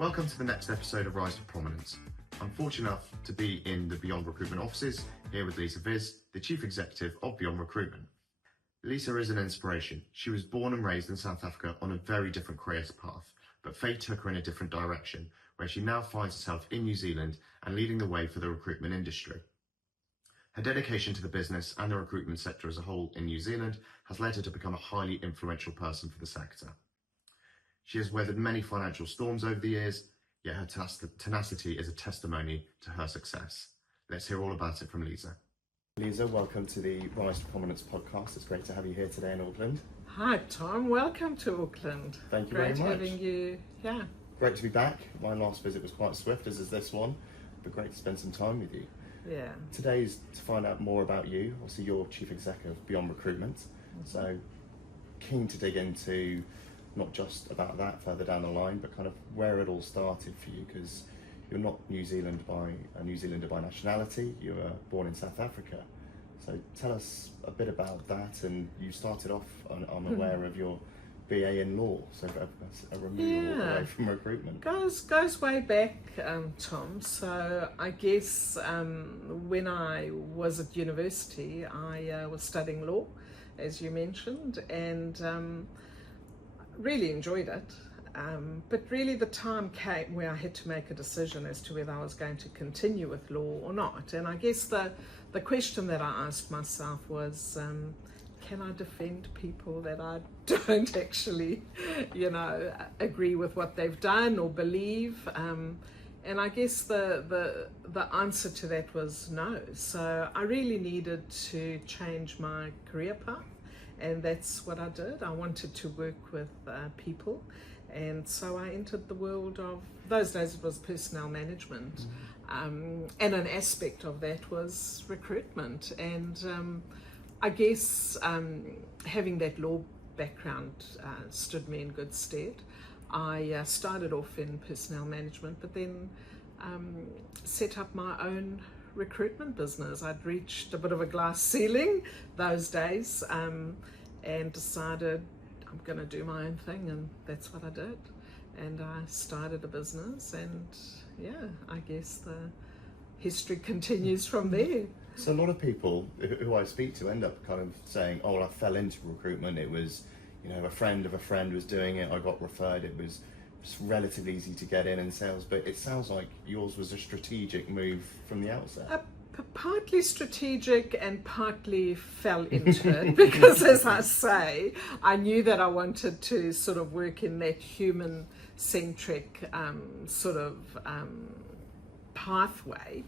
Welcome to the next episode of Rise to Prominence. I'm fortunate enough to be in the Beyond Recruitment offices here with Liza Viz, the Chief Executive of Beyond Recruitment. Lisa is an inspiration. She was born and raised in South Africa on a very different career path, but fate took her in a different direction, where she now finds herself in New Zealand and leading the way for the recruitment industry. Her dedication to the business and the recruitment sector as a whole in New Zealand has led her to become a highly influential person for the sector. She has weathered many financial storms over the years, yet her tenacity is a testimony to her success. Let's hear all about it from Lisa. Lisa, welcome to the Rise to Prominence podcast. It's great to have you here today in Auckland. Hi Tom, welcome to Auckland. Thank you Great very much. having you. Yeah. Great to be back. My last visit was quite swift, as is this one, but great to spend some time with you. Yeah. Today is to find out more about you. Obviously, you're Chief Executive of Beyond Recruitment, so keen to dig into not just about that further down the line, but kind of where it all started for you, because you're not New Zealand by a New Zealander by nationality. You were born in South Africa. So tell us a bit about that. And you started off, I'm aware of your BA in law, so a removal away from recruitment. Goes way back, Tom. So I guess when I was at university, I was studying law, as you mentioned, and really enjoyed it. But really the time came where I had to make a decision as to whether I was going to continue with law or not. And I guess the question that I asked myself was, can I defend people that I don't actually, agree with what they've done or believe? And I guess the answer to that was no. So I really needed to change my career path, and that's what I did. I wanted to work with people, and so I entered the world of, those days it was personnel management, and an aspect of that was recruitment. And I guess having that law background stood me in good stead. I started off in personnel management, but then set up my own recruitment business. I'd reached a bit of a glass ceiling those days, and decided I'm going to do my own thing, and that's what I did. And I started a business, and I guess the history continues from there. So a lot of people who I speak to end up kind of saying, oh, well, I fell into recruitment. It was, a friend of a friend was doing it. I got referred. It was just relatively easy to get in sales, but it sounds like yours was a strategic move from the outset. Partly strategic and partly fell into it, because as I say, I knew that I wanted to sort of work in that human-centric pathway,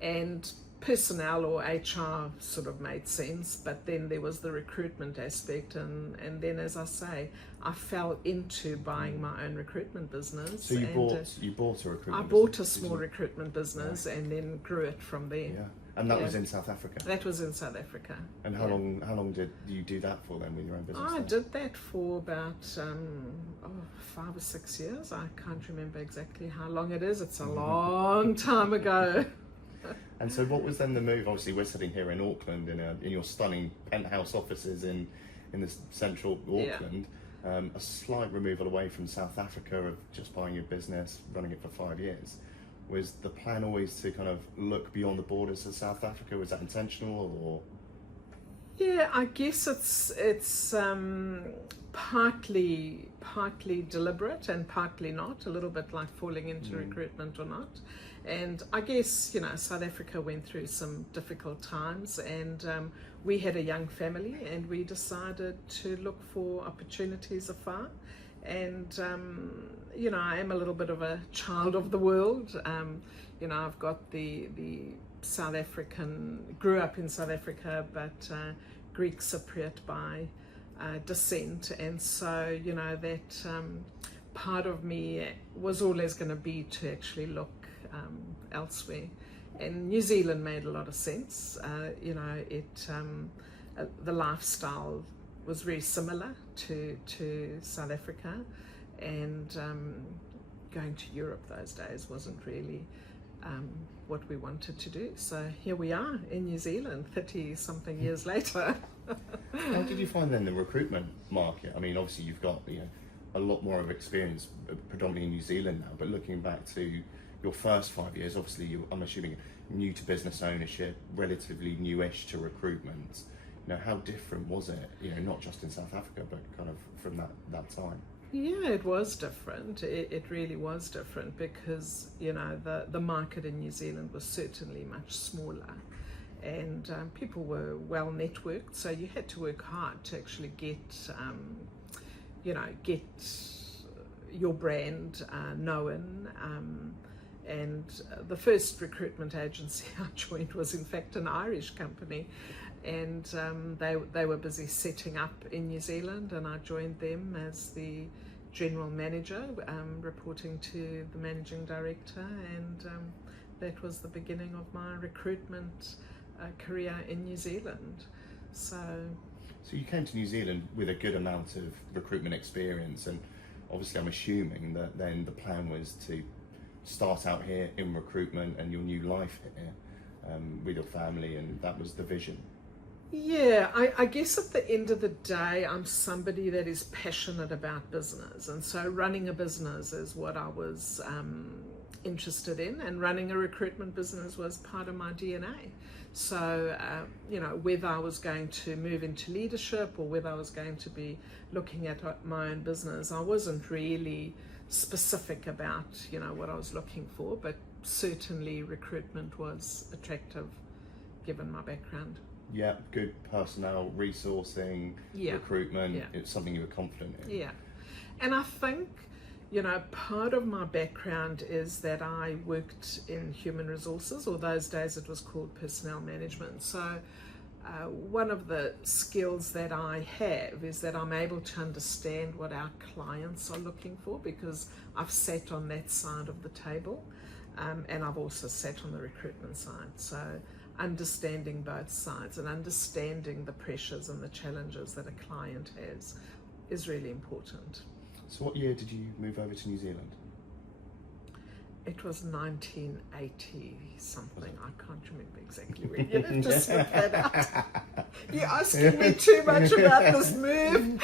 and personnel or HR sort of made sense, but then there was the recruitment aspect, and then, as I say, I fell into buying my own recruitment business. So you bought a recruitment I bought a small recruitment business, and then grew it from there. Yeah, and that was in South Africa. That was in South Africa. And how long did you do that for then, with your own business? I did that for about 5 or 6 years. I can't remember exactly how long it is. It's a long time ago. And so what was then the move? Obviously we're sitting here in Auckland in your stunning penthouse offices in the central Auckland. A slight removal away from South Africa of just buying your business, running it for 5 years. Was the plan always to kind of look beyond the borders of South Africa? Was that intentional, or? Yeah, I guess it's partly deliberate and partly not, a little bit like falling into recruitment or not. And I guess, South Africa went through some difficult times, and we had a young family, and we decided to look for opportunities afar. And, I am a little bit of a child of the world. I've got the South African, grew up in South Africa, but Greek Cypriot by descent. And so, that part of me was always going to be to actually look elsewhere, and New Zealand made a lot of sense. The lifestyle was very similar to South Africa, and going to Europe those days wasn't really what we wanted to do. So here we are in New Zealand 30 something years later. How did you find then the recruitment market? I mean, obviously you've got a lot more of experience, predominantly in New Zealand now, but looking back to your first 5 years, obviously I'm assuming new to business ownership, relatively newish to recruitment. How different was it, not just in South Africa, but kind of from that time? Yeah, it was different. It really was different because, the market in New Zealand was certainly much smaller, and people were well networked, so you had to work hard to actually get your brand known. And the first recruitment agency I joined was in fact an Irish company, and they were busy setting up in New Zealand, and I joined them as the general manager, reporting to the managing director, and that was the beginning of my recruitment career in New Zealand. So you came to New Zealand with a good amount of recruitment experience, and obviously I'm assuming that then the plan was to start out here in recruitment and your new life here with your family, and that was the vision. Yeah, I guess at the end of the day, I'm somebody that is passionate about business, and so running a business is what I was interested in, and running a recruitment business was part of my DNA. So, whether I was going to move into leadership or whether I was going to be looking at my own business, I wasn't really specific about, what I was looking for, but certainly recruitment was attractive given my background. Yeah, good personnel, resourcing, recruitment, it's something you were confident in. Yeah, and I think, part of my background is that I worked in human resources, or those days it was called personnel management. So one of the skills that I have is that I'm able to understand what our clients are looking for, because I've sat on that side of the table, and I've also sat on the recruitment side. So understanding both sides and understanding the pressures and the challenges that a client has is really important. So what year did you move over to New Zealand? It was 1980 something. I can't remember exactly when. You have to sort that out. You're asking me too much about this move.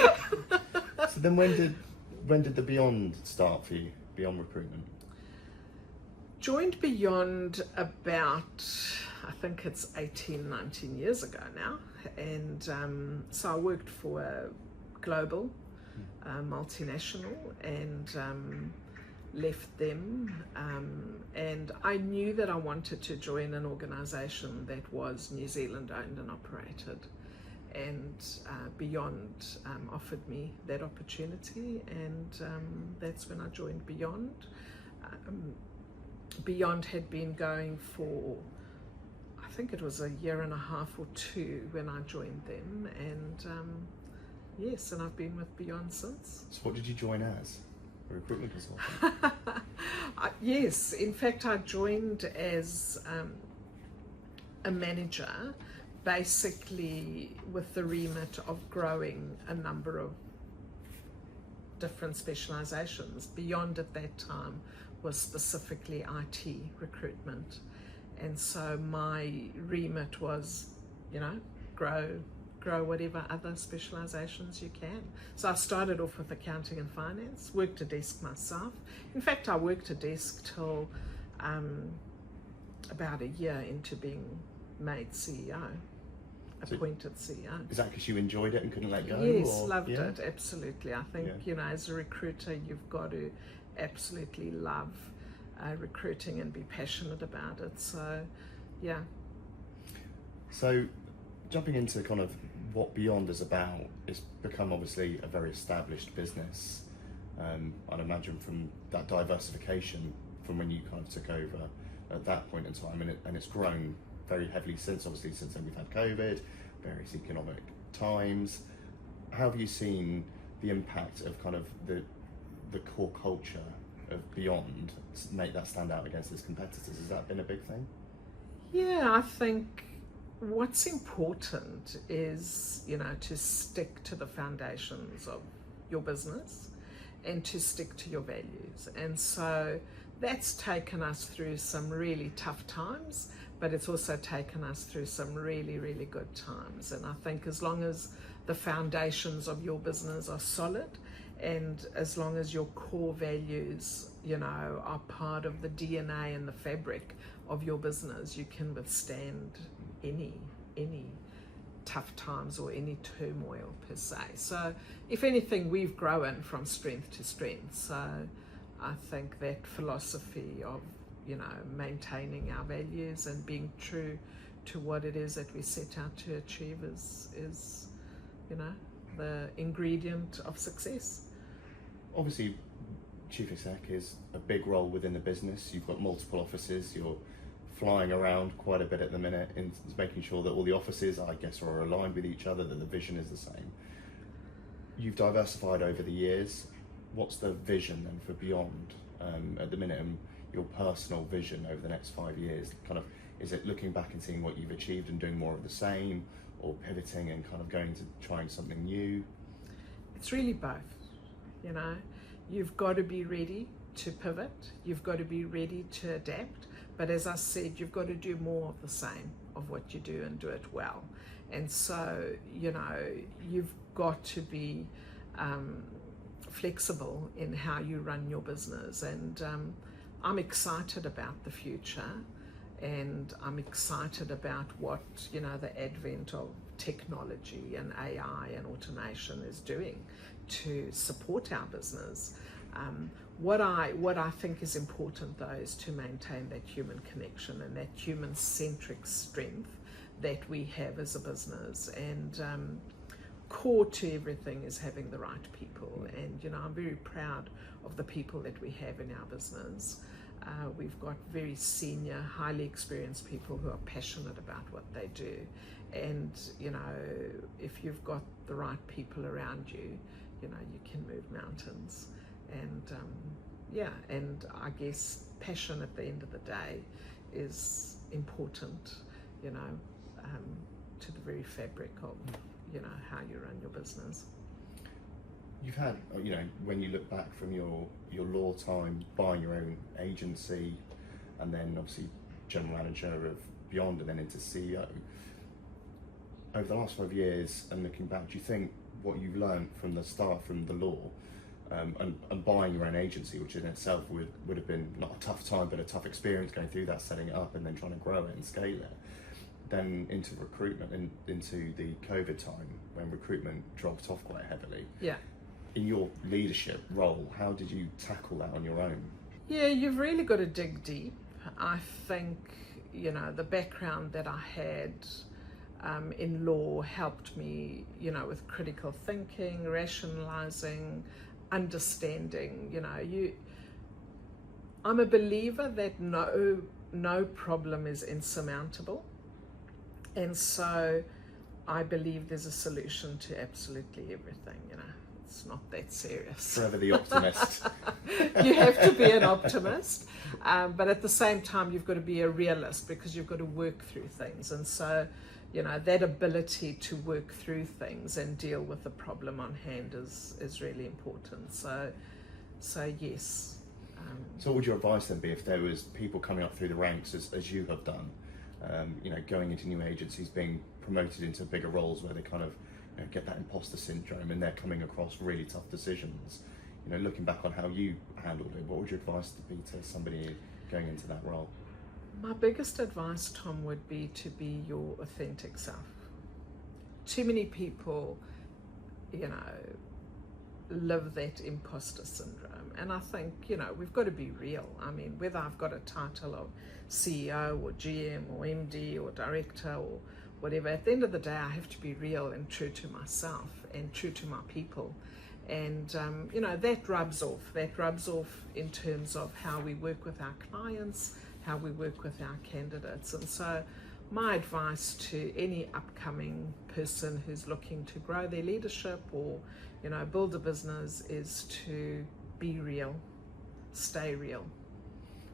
So then when did the Beyond start for you, Beyond Recruitment? Joined Beyond about, I think it's 18, 19 years ago now. And so I worked for a global multinational, and left them, and I knew that I wanted to join an organisation that was New Zealand owned and operated, and Beyond offered me that opportunity, and that's when I joined Beyond. Beyond had been going for, I think it was a year and a half or two when I joined them, and yes, and I've been with Beyond since. So what did you join as? A recruitment consultant? Yes, in fact I joined as a manager, basically with the remit of growing a number of different specialisations. Beyond at that time was specifically IT recruitment, and so my remit was, grow whatever other specialisations you can. So I started off with accounting and finance, worked a desk myself. In fact, I worked a desk till about a year into being made CEO, appointed CEO. Is that because you enjoyed it and couldn't let go? Yes, loved it, absolutely. I think, as a recruiter, you've got to absolutely love recruiting and be passionate about it. So, yeah. So, jumping into kind of what Beyond is about, it's become obviously a very established business. I'd imagine from that diversification from when you kind of took over at that point in time, and it's grown very heavily since then we've had COVID, various economic times. How have you seen the impact of kind of the core culture of Beyond make that stand out against its competitors? Has that been a big thing? Yeah, I think what's important is, to stick to the foundations of your business and to stick to your values. And so that's taken us through some really tough times, but it's also taken us through some really, really good times. And I think as long as the foundations of your business are solid And as long as your core values, are part of the DNA and the fabric of your business, you can withstand any tough times or any turmoil per se. So if anything, we've grown from strength to strength. So I think that philosophy of, maintaining our values and being true to what it is that we set out to achieve is the ingredient of success. Obviously, Chief Exec is a big role within the business. You've got multiple offices. You're flying around quite a bit at the minute and making sure that all the offices, I guess, are aligned with each other, that the vision is the same. You've diversified over the years. What's the vision then for Beyond at the minute, and your personal vision over the next 5 years? Kind of, is it looking back and seeing what you've achieved and doing more of the same, or pivoting and kind of going to trying something new? It's really both. You've got to be ready to pivot. You've got to be ready to adapt. But as I said, you've got to do more of the same of what you do and do it well. And so, you've got to be flexible in how you run your business. And I'm excited about the future, and I'm excited about what, the advent of technology and AI and automation is doing to support our business. What I think is important, though, is to maintain that human connection and that human-centric strength that we have as a business. And core to everything is having the right people. And I'm very proud of the people that we have in our business. We've got very senior, highly experienced people who are passionate about what they do. And if you've got the right people around you, you can move mountains. And and I guess passion at the end of the day is important, to the very fabric of, how you run your business. You've had, when you look back from your law time, buying your own agency, and then obviously general manager of Beyond, and then into CEO. Over the last 5 years, and looking back, do you think what you've learned from the start, from the law, and buying your own agency, which in itself would have been not a tough time, but a tough experience going through that, setting it up and then trying to grow it and scale it, then into recruitment and into the COVID time when recruitment dropped off quite heavily. Yeah. In your leadership role, how did you tackle that on your own? Yeah, you've really got to dig deep. I think, the background that I had in law helped me, with critical thinking, rationalizing, understanding. I'm a believer that no problem is insurmountable, and so I believe there's a solution to absolutely everything. It's not that serious. Forever the optimist. You have to be an optimist, but at the same time you've got to be a realist, because you've got to work through things. And so that ability to work through things and deal with the problem on hand is really important. So yes. So what would your advice then be if there was people coming up through the ranks as you have done, going into new agencies, being promoted into bigger roles where they kind of get that imposter syndrome and they're coming across really tough decisions? Looking back on how you handled it, what would your advice be to somebody going into that role? My biggest advice, Tom, would be to be your authentic self. Too many people, live that imposter syndrome. And I think, we've got to be real. I mean, whether I've got a title of CEO or GM or MD or director or whatever, at the end of the day, I have to be real and true to myself and true to my people. And, that rubs off. That rubs off in terms of how we work with our clients, how we work with our candidates. And so my advice to any upcoming person who's looking to grow their leadership or, build a business is to be real, stay real.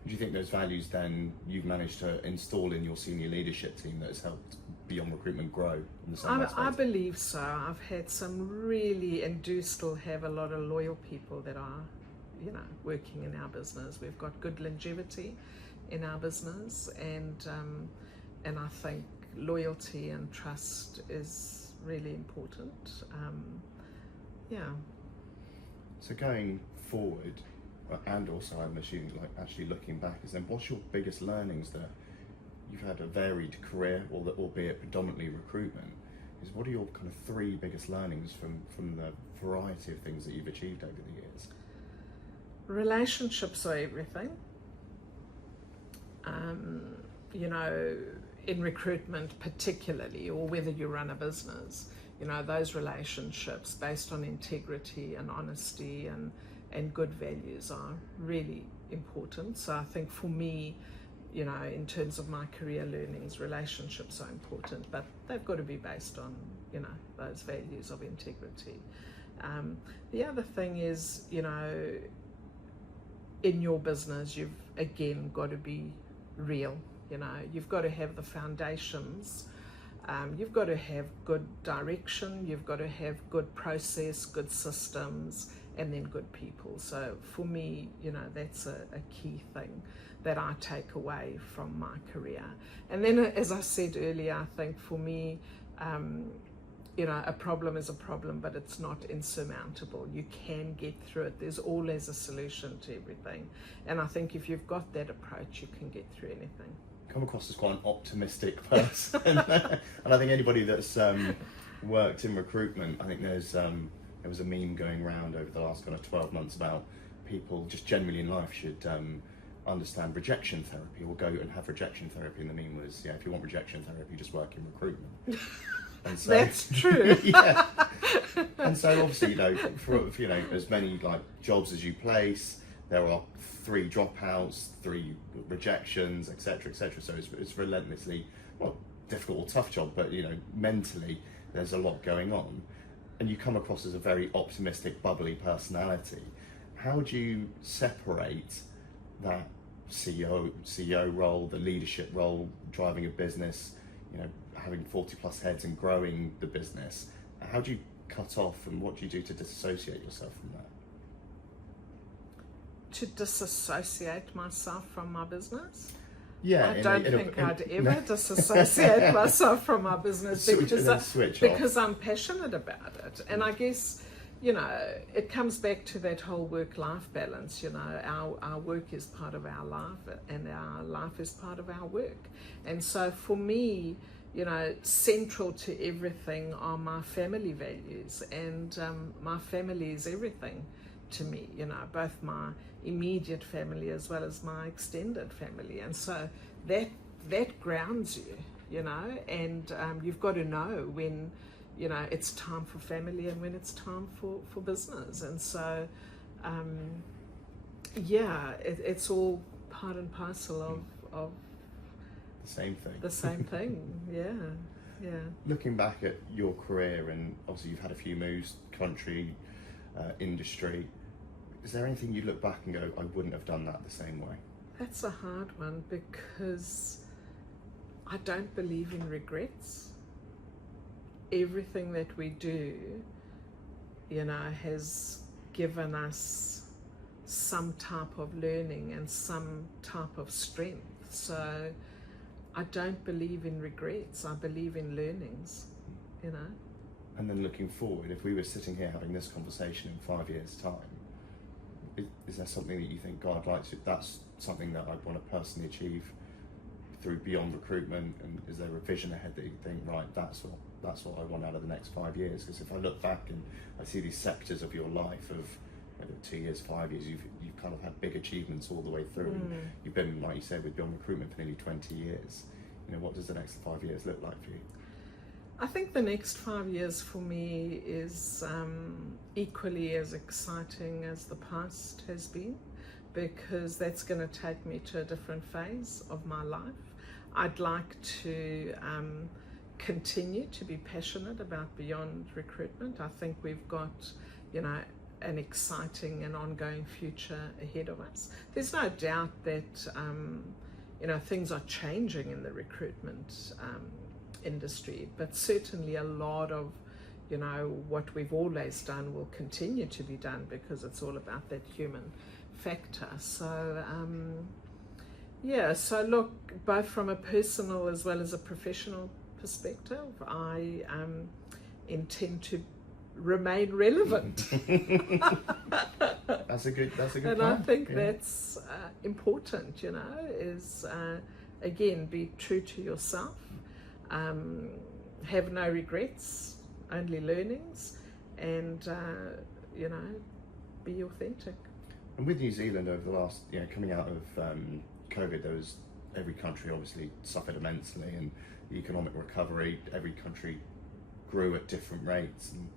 Do you think those values then you've managed to install in your senior leadership team that has helped Beyond Recruitment grow in the same aspect? I believe so. I've had some really, and do still have a lot of loyal people that are, working in our business. We've got good longevity in our business, and I think loyalty and trust is really important. So going forward, and also I'm assuming like actually looking back, is then what's your biggest learnings that you've had a varied career, albeit predominantly recruitment, is what are your kind of 3 biggest learnings from the variety of things that you've achieved over the years? Relationships are everything. You know, in recruitment particularly, or whether you run a business, you know, those relationships based on integrity and honesty and good values are really important. So I think for me, you know, in terms of my career learnings, relationships are important, but they've got to be based on, you know, those values of integrity. The other thing is, you know, in your business, you've again got to be real. You know, you've got to have the foundations. You've got to have good direction. You've got to have good process, good systems, and then good people. So for me, you know, that's a key thing that I take away from my career. And then, as I said earlier, I think for me, you know, a problem is a problem, but it's not insurmountable. You can get through it. There's always a solution to everything. And I think if you've got that approach, you can get through anything. Come across as quite an optimistic person. And I think anybody that's worked in recruitment, I think there was a meme going around over the last kind of 12 months about people just generally in life should understand rejection therapy or go and have rejection therapy. And the meme was, yeah, if you want rejection therapy, just work in recruitment. And so, that's true. Yeah. And so obviously, you know, for you know, as many like jobs as you place, there are 3 dropouts, 3 rejections, etc., etc. So it's relentlessly, well, difficult or tough job, but you know, mentally there's a lot going on, and you come across as a very optimistic, bubbly personality. How do you separate that CEO role, the leadership role, driving a business, you know, having 40 plus heads and growing the business? How do you cut off, and what do you do to disassociate yourself from that? To disassociate myself from my business? Yeah, I don't think I'd ever disassociate myself from my business because I'm passionate about it. And I guess, you know, it comes back to that whole work-life balance. You know, our work is part of our life and our life is part of our work. And so for me, you know, central to everything are my family values, and my family is everything to me, you know, both my immediate family as well as my extended family. And so that grounds you, you know, and you've got to know when, you know, it's time for family and when it's time for business. And so, yeah, it's all part and parcel of the same thing. The same thing, yeah. Looking back at your career, and obviously you've had a few moves, country, industry, is there anything you look back and go, I wouldn't have done that the same way? That's a hard one, because I don't believe in regrets. Everything that we do, you know, has given us some type of learning and some type of strength. So I don't believe in regrets. I believe in learnings, you know. And then looking forward, if we were sitting here having this conversation in 5 years' time, is there something that you think, God, I'd like to, that's something that I'd want to personally achieve through Beyond Recruitment? And is there a vision ahead that you think, right, that's what I want out of the next 5 years? Because if I look back and I see these sectors of your life of whether 2 years, 5 years, you've kind of had big achievements all the way through. And you've been, like you said, with Beyond Recruitment for nearly 20 years. You know, what does the next 5 years look like for you? I think the next 5 years for me is equally as exciting as the past has been, because that's going to take me to a different phase of my life. I'd like to continue to be passionate about Beyond Recruitment. I think we've got, you know, an exciting and ongoing future ahead of us. There's no doubt that, you know, things are changing in the recruitment industry, but certainly a lot of, you know, what we've always done will continue to be done, because it's all about that human factor. So yeah, so look, both from a personal as well as a professional perspective, I intend to remain relevant. That's a good And plan. I think Yeah. that's important, you know, is again, be true to yourself, have no regrets, only learnings, and you know, be authentic. And with New Zealand over the last, coming out of COVID, there was every country obviously suffered immensely, and the economic recovery, every country grew at different rates. And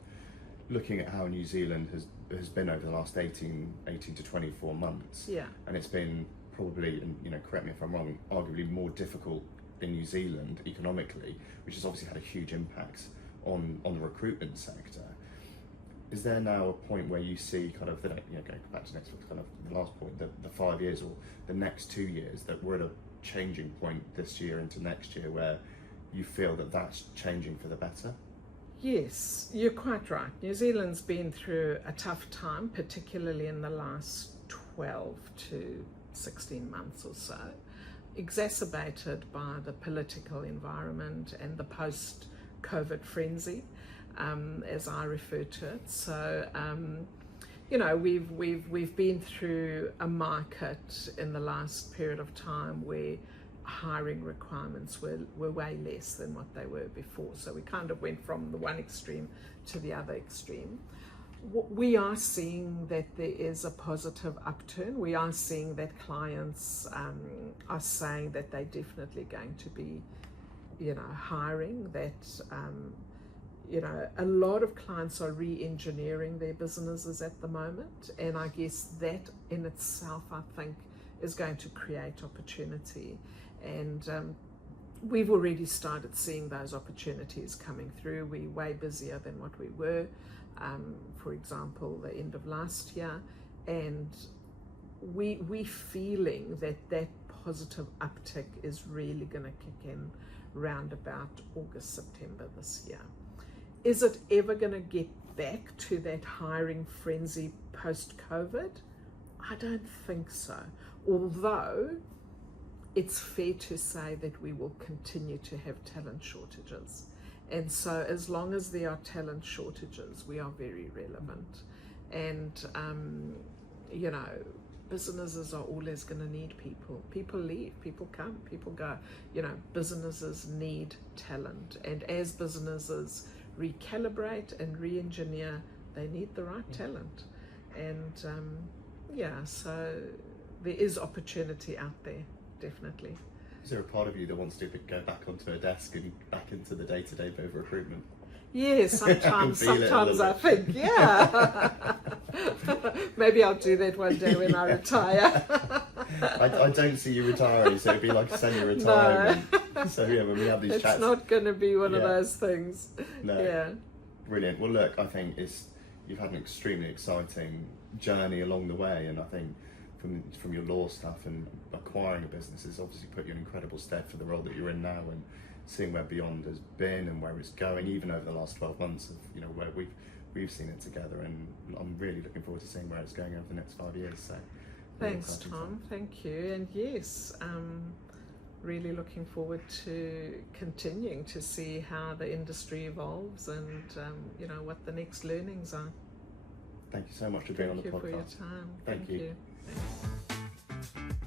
looking at how New Zealand has been over the last 18 to 24 months, Yeah. and it's been probably, and correct me if I'm wrong, arguably more difficult in New Zealand economically, which has obviously had a huge impact on the recruitment sector. Is there now a point where you see kind of, going back to next kind of the last point, the 5 years or the next 2 years, that we're at a changing point this year into next year where you feel that that's changing for the better? Yes, you're quite right. New Zealand's been through a tough time, particularly in the last 12 to 16 months or so, exacerbated by the political environment and the post-COVID frenzy, as I refer to it. So, we've been through a market in the last period of time where hiring requirements were way less than what they were before. So we kind of went from the one extreme to the other extreme. We are seeing that there is a positive upturn. We are seeing that clients are saying that they're definitely going to be, hiring, that, a lot of clients are re-engineering their businesses at the moment. And I guess that in itself, I think, is going to create opportunity. And we've already started seeing those opportunities coming through. We're way busier than what we were, for example, the end of last year. And we feeling that positive uptick is really going to kick in round about August, September this year. Is it ever going to get back to that hiring frenzy post-COVID? I don't think so. Although it's fair to say that we will continue to have talent shortages. And so as long as there are talent shortages, we are very relevant. And, businesses are always going to need people. People leave, people come, people go. Businesses need talent. And as businesses recalibrate and re-engineer, they need the right talent. And so there is opportunity out there, definitely. Is there a part of you that wants to go back onto a desk and back into the day-to-day of recruitment? Yes, sometimes I bit. think, yeah. Maybe I'll do that one day when I retire. I don't see you retiring, so it'd be like a semi-retirement. No. So when we have these It's chats, not going to be one of Yeah. those things. No. Yeah. Brilliant. Well, look, I think you've had an extremely exciting journey along the way, and I think from your law stuff and acquiring a business has obviously put you in incredible stead for the role that you're in now, and seeing where Beyond has been and where it's going, even over the last 12 months of where we've seen it together, and I'm really looking forward to seeing where it's going over the next 5 years. So Thanks, Tom. Thank you. And yes, really looking forward to continuing to see how the industry evolves and what the next learnings are. Thank you so much for being on the Thank you podcast. for your time. Thank you. Thanks.